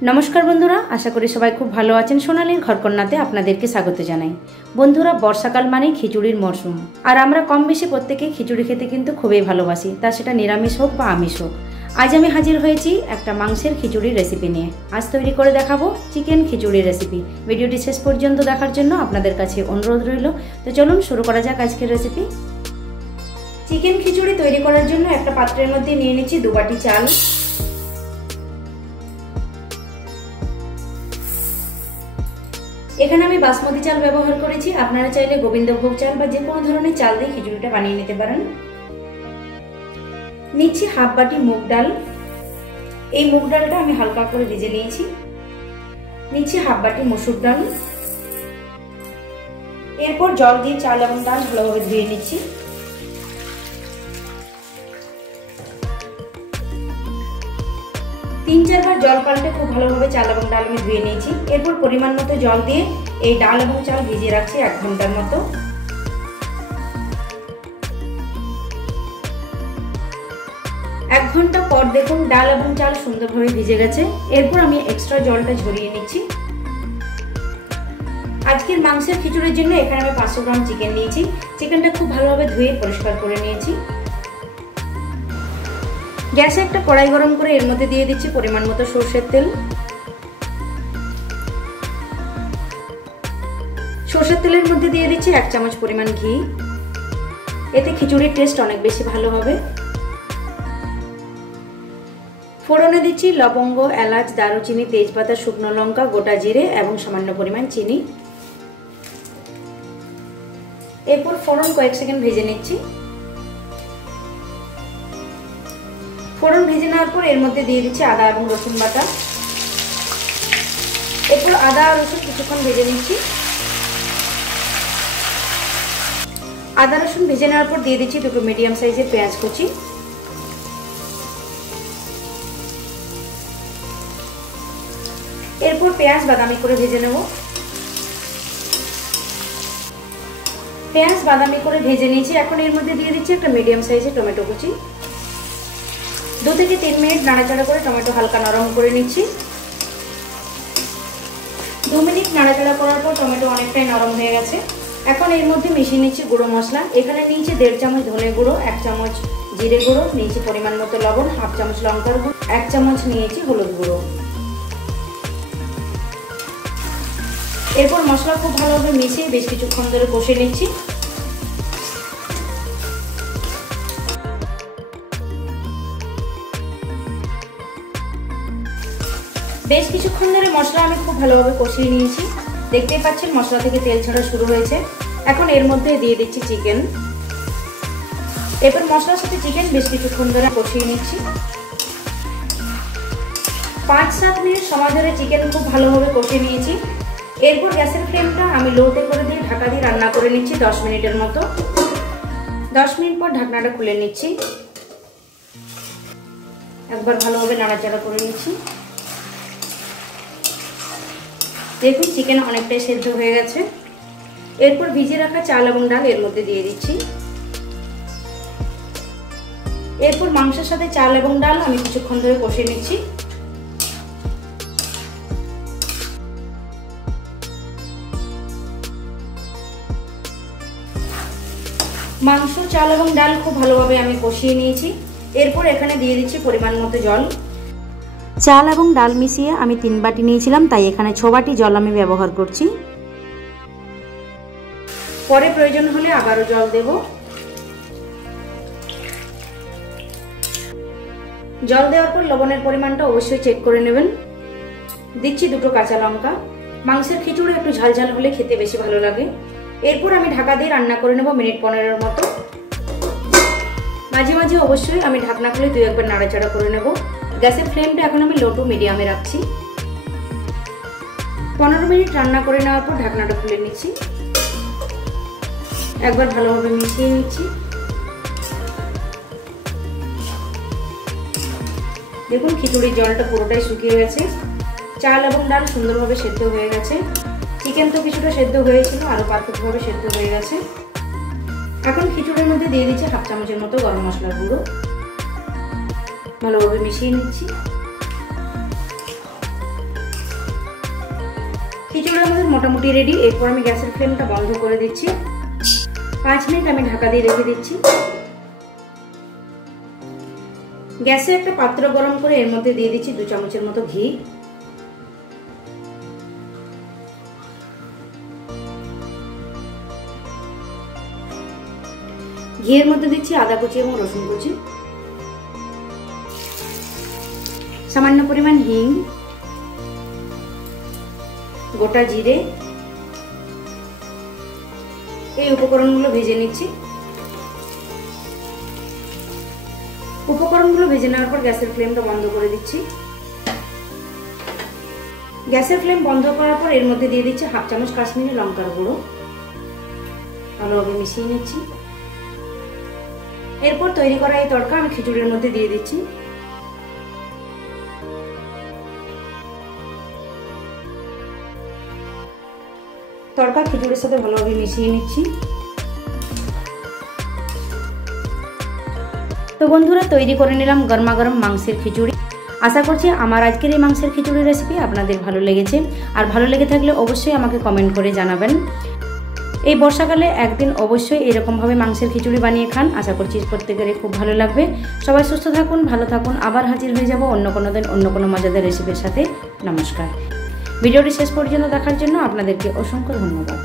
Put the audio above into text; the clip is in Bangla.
नमस्कार बंधुरा आशा करी सबाई खूब भालो आछेन। सोनालीर घरकन्नाते आपनादेरके स्वागत जानाई। बंधुरा बर्षाकाल मानेई खिचुड़िर मौसुम और आमरा कम बेशी प्रत्येकेई खिचुड़ि खेते किन्तु खूबई भालोबासी, ता सेटा निरामिष होक बा आमिष होक। आज आमी हाजिर हयेछि एकटा मांसेर खिचुड़िर रेसिपि निये। आज तैरि करे देखाबो चिकेन खिचुड़िर रेसिपि। भिडियोटी शेष पर्यन्त देखार जन्य आपनादेर काछे अनुरोध रइलो। तो चलुन शुरू करा जाक आजकेर रेसिपि। चिकेन खिचुड़ि तैरि करार जन्य एकटा पात्रेर मध्ये निये निচ্ছি 2 बाटी चाल। এখানে আমি বাসমতি চাল ব্যবহার করেছি, আপনারা চাইলে গোবিন্দভোগ চাল বা যে কোনো ধরনের চাল দিয়ে খিচুড়িটা বানিয়ে নিতে পারেন। নিচ্ছি হাফ বাটি মুগ ডাল। এই মুগ ডালটা আমি হালকা করে ভিজে নিয়েছি। নিচ্ছি হাফ বাটি মসুর ডাল। এরপর জল দিয়ে চাল এবং ডাল ভালোভাবে ধুয়ে নিচ্ছি। तीन चार बार जल पाल्टे खूब भालोभाबे चाल एबं डाल में धुए निয়েছি। এরপর পরিমাণ মতো জল দিয়ে এই ডাল এবং চাল ভিজিয়ে রাখছি 1 ঘন্টার মতো। 1 ঘন্টা পর দেখুন ডাল এবং চাল সুন্দরভাবে ভিজে গেছে। এরপর আমি এক্সট্রা জলটা ঝরিয়ে নিচ্ছি। আজকের মাংসের খিচুড়ির জন্য এখানে আমি 500 গ্রাম চিকেন নিয়েছি। চিকেনটা খুব ভালোভাবে ধুয়ে পরিষ্কার করে নিয়েছি। গ্যাসে একটা কড়াই গরম করে এর মধ্যে দিয়ে দিচ্ছি পরিমাণ মতো সরষের তেল। সরষের তেলের মধ্যে দিয়ে দিচ্ছি 1 চামচ পরিমাণ ঘি। এতে খিচুড়ির টেস্ট অনেক বেশি ভালো হবে। ফোড়নে দিচ্ছি লবঙ্গ, এলাচ, দারুচিনি, তেজপাতা, শুকনো লঙ্কা, গোটা জিরে এবং সামান্য পরিমাণ চিনি। এরপর ফোড়ন কয়েক সেকেন্ড ভেজে নিচ্ছি। ফোড়ন ভেজে নেওয়ার পর এর মধ্যে দিয়ে দিচ্ছি আদা এবং রসুন বাটা। এরপর আদা আর রসুন কিছুক্ষণ ভেজে নিচ্ছি। আদা রসুন ভেজে নেওয়ার পর দিয়ে দিচ্ছি 2 মিডিয়াম সাইজের পেঁয়াজ কুচি। এরপর পেঁয়াজ বাদামি করে ভেজে নেব। পেঁয়াজ বাদামি করে ভেজে নিয়েছি। এখন এর মধ্যে দিয়ে দিচ্ছি একটা মিডিয়াম সাইজের টমেটো কুচি। 2 থেকে 3 মিনিট নাড়াচাড়া করে টমেটো হালকা নরম করে নিচ্ছি। 2 মিনিট নাড়াচাড়া করার পর টমেটো অনেকটাই নরম হয়ে গেছে। এখন এর মধ্যে মিশিয়ে নিচ্ছি গুঁড়ো মশলা। এখানে নিয়েছি 1.5 চামচ ধনে গুঁড়ো, 1 চামচ জিরে গুঁড়ো, নিয়েছি পরিমাণ মতো লবণ, হাফ চামচ লঙ্কার গুঁড়ো, 1 চামচ নিয়েছি হলুদ গুঁড়ো। এরপর মশলা খুব ভালোভাবে মিশিয়ে বেশ কিছুক্ষণ ধরে কষে নিচ্ছি। বেশ কিছুক্ষণ ধরে মশলা আমি খুব ভালোভাবে কষিয়ে নিয়েছি। দেখতেই পাচ্ছেন মশলা থেকে তেল ছাড়া শুরু হয়েছে। এখন এর মধ্যে দিয়ে দিচ্ছি চিকেন। এরপর মশলার সাথে চিকেন বেশ কিছুক্ষণ ধরে কষিয়ে নিচ্ছি। 5-7 মিনিট সময় ধরে চিকেন খুব ভালোভাবে কষিয়ে নিয়েছি। এরপর গ্যাসের ফ্লেমটা আমি লোতে করে দিয়ে ঢাকা দিয়ে রান্না করে নিচ্ছি 10 মিনিটের মতো। 10 মিনিট পর ঢাকনাটা খুলে নিচ্ছি। একবার ভালোভাবে নাড়াচাড়া করে নিচ্ছি। দেখুন চিকেন অনেকটাই সেদ্ধ হয়ে গেছে। এরপর ভিজিয়ে রাখা চাল এবং ডাল এর মধ্যে দিয়ে দিচ্ছি। এরপর মাংসের সাথে চাল এবং ডাল আমি কিছুক্ষণ ধরে কষিয়ে নিচ্ছি। মাংস, চাল এবং ডাল খুব ভালোভাবে আমি কষিয়ে নিয়েছি। এরপর এখানে দিয়ে দিচ্ছি পরিমাণ মতো জল। চাল এবং ডাল মিশিয়ে আমি 3 বাটি নিয়েছিলাম, তাই এখানে 6 বাটি জল আমি ব্যবহার করছি। পরে প্রয়োজন হলে আবারও জল দেব। জল দেওয়ার পর লবণের পরিমাণটা অবশ্যই চেক করে নেবেন। দিচ্ছি 2 কাঁচা লঙ্কা। মাংসের খিচুড়ি একটু ঝালঝাল হলে খেতে বেশি ভালো লাগে। এরপর আমি ঢাকা দিয়ে রান্না করে নেব মিনিট 15 মতো। মাঝে মাঝে অবশ্যই আমি ঢাকনা খুলে 2 একবার নাড়াচাড়া করে নেব। গ্যাসের ফ্লেমটা এখন আমি লো টু মিডিয়ামে রাখছি। 15 মিনিট রান্না করে নেওয়ার পর ঢাকনাটা খুলে নিচ্ছি। একবার ভালোভাবে মিশিয়ে নিচ্ছি। দেখুন খিচুড়ির জলটা পুরোটাই শুকিয়ে গেছে। চাল এবং ডাল সুন্দরভাবে সেদ্ধ হয়ে গেছে। চিকেন তো কিছুটা সেদ্ধ হয়েছিল, আরো পারফেক্টভাবে সেদ্ধ হয়ে গেছে। এখন খিচুড়ির মধ্যে দিয়ে দিচ্ছি হাফ চামচের মতো গরম মশলার গুঁড়ো। ভালোভাবে মিশিয়ে নিচ্ছি। খিচুড়ি আমাদের মোটামুটি রেডি। এরপর আমি গ্যাসের ফ্লেমটা বন্ধ করে দিচ্ছি। 5 মিনিট আমি ঢাকা দিয়ে রেখে দিচ্ছি। গ্যাসে একটা পাত্র গরম করে এর মধ্যে দিয়ে দিচ্ছি 2 চামচের মতো ঘি। ঘিয়ের মধ্যে দিচ্ছি আদা কুচি এবং রসুন কুচি, সামান্য পরিমাণ হিং, গোটা জিরে। এই উপকরণগুলো ভেজে নিচ্ছি। উপকরণগুলো ভেজে নেওয়ার পর গ্যাসের ফ্লেমটা বন্ধ করে দিচ্ছি। গ্যাসের ফ্লেম বন্ধ করার পর এর মধ্যে দিয়ে দিচ্ছি 1/2 চামচ কাশ্মীরি লঙ্কার গুঁড়ো। ভালোভাবে মিশিয়ে নিচ্ছি। এরপর তৈরি করা এই তড়কা আমি খিচুড়ির মধ্যে দিয়ে দিচ্ছি। তড়কা খিচুড়ির সাথে ভালোভাবে মিশিয়ে নিচ্ছি। তো বন্ধুরা, তৈরি করে নিলাম গরমা গরম মাংসের খিচুড়ি। আশা করছি আমার আজকের এই মাংসের খিচুড়ি রেসিপি আপনাদের ভালো লেগেছে। আর ভালো লেগে থাকলে অবশ্যই আমাকে কমেন্ট করে জানাবেন। এই বর্ষাকালে একদিন অবশ্যই এরকমভাবে মাংসের খিচুড়ি বানিয়ে খান। আশা করছি প্রত্যেকেরই খুব ভালো লাগবে। সবাই সুস্থ থাকুন, ভালো থাকুন। আবার হাজির হয়ে যাব অন্য কোনো দিন অন্য কোনো মজাদার রেসিপির সাথে। নমস্কার। ভিডিওটি শেষ পর্যন্ত দেখার জন্য আপনাদেরকে অসংখ্য ধন্যবাদ।